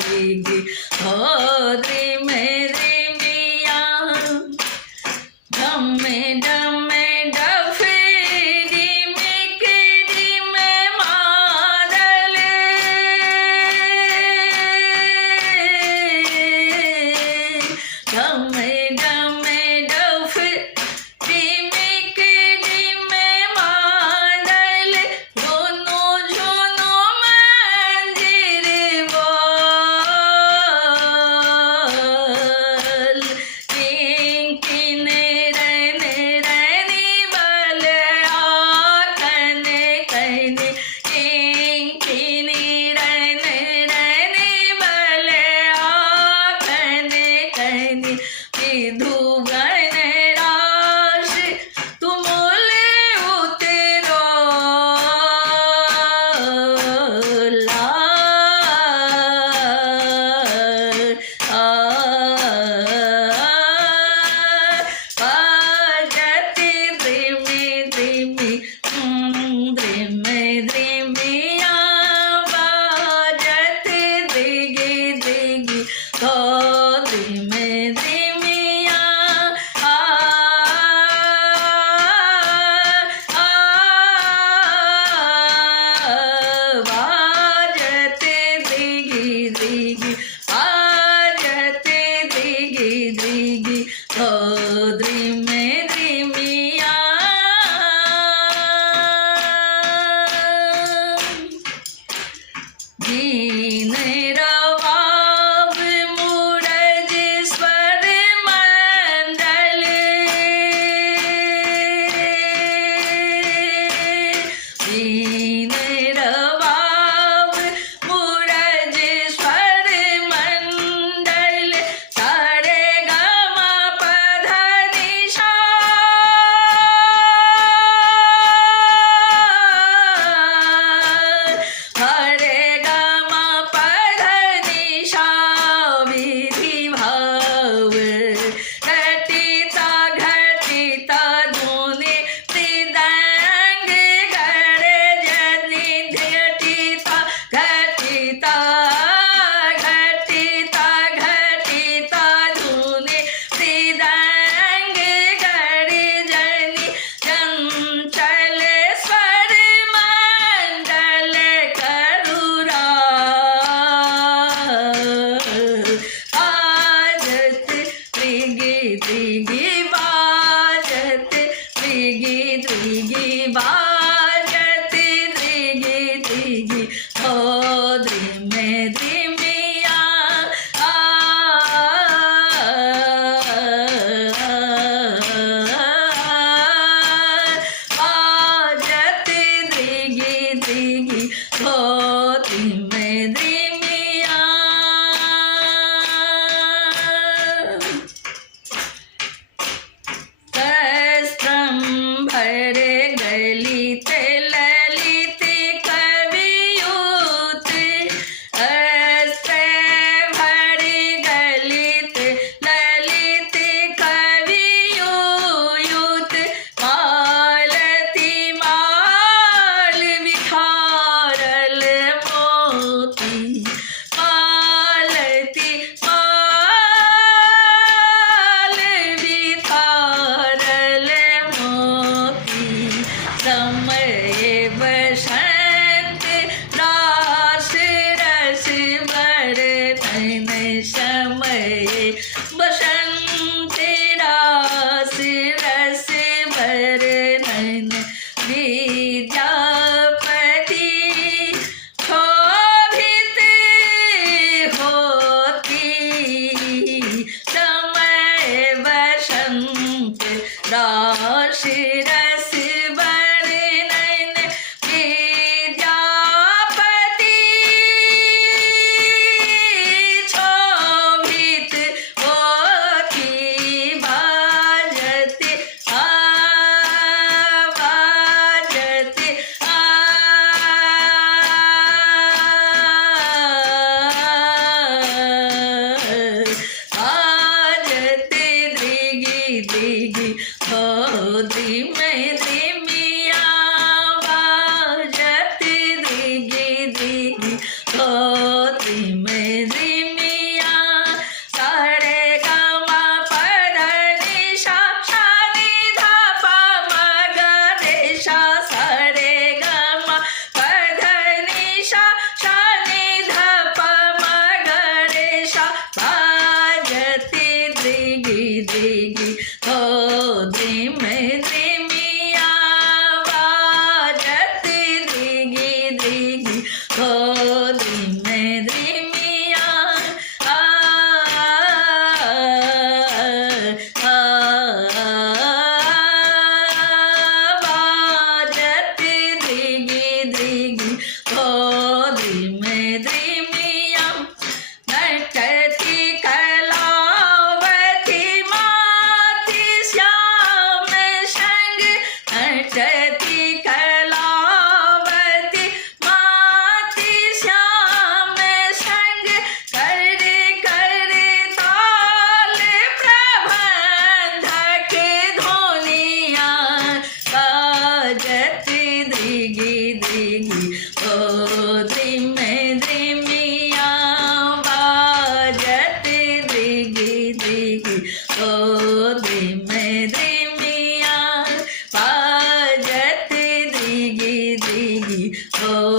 दृगी हो द्रिमे द्रिमिया डमे डमे डफे डिमिक डिमे मादले डमे डमे डफे डिमिक डिमे मादले झुनु झुनु मंजीर बोल किन रन रनी बल आखने कहने किन रन रनी बल आखने कहने विधुगण राश तुमले उतरो बाजते द्रिमि द्रिमि द्रिमे द्रिमिया बाजते द्रिगी द्रिगी तो द्रिमे द्रिमिया बाजते द्रिगी द्रिगी बाजते द्रिगी द्रिगी तो द्रिमे द्रिमिया दीन रवाब मूरज स्वर मंडल दीन रवाब मूरज स्वर मंडल सारे गमा पध निशा हरे गमा पध निशा विधि भाव घटिता घटिता धुनि मृदंग गर्जनि घटिता घटिता घटिता घटिता धुनि मृदंग गर्जनि चंचल स्वर मंडल करुरा बाजत द्रिगी द्रिगी बाजत द्रिगी द्रिगी बाजत द्रिगी द्रिगी हो द्रिमे द्रिमिया बाजत द्रिगी द्रिगी हो द्रिमे द्रिमिया सहस्त्रम भरे गलित ललित कवियूत हस्ते भरे गलित ललित कवियूत मालती माल विखारल मोती मालती माल विखारल मोती समय बसंत रास रस बरतन समय बसंत रास रस बरतन विद्यापति शोभित होती समय बसंत रास रस बरतन विद्यापति शोभित ओ